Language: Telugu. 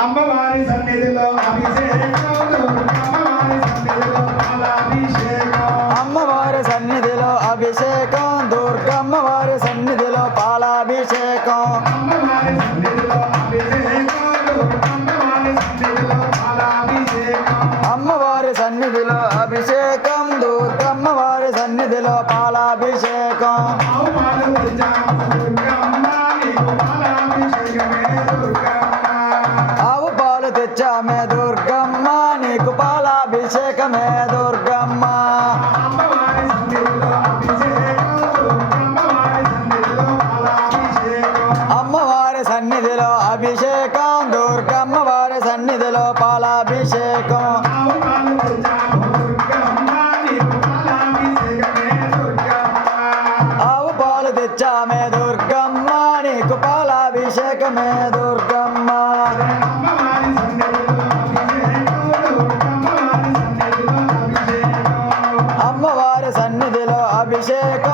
అమ్మవారి సన్నిధిలో అమ్మవారి సన్నిధిలో అభిషేకం దుర్గమ్మవారి సన్నిధిలో పాలాభిషేకం అమ్మవారి సన్నిధిలో అభిషేకం దుర్గమ్మవారి సన్నిధిలో పాలాభిషేకం ఆవు పాలు తెచ్చామే దుర్గమ్మ నీకు పాలాభిషేకమే దుర్గమ్మ అమ్మవారి సన్నిధిలో అభిషేకం దుర్గమ్మ వారి సన్నిధిలో పాలాభిషేకం ఆవు పాలు తెచ్చామే దుర్గమ్మ నీకు పాలాభిషేకమే దుర్గమ్మ అమ్మవారి సన్నిధిలో అభిషేకం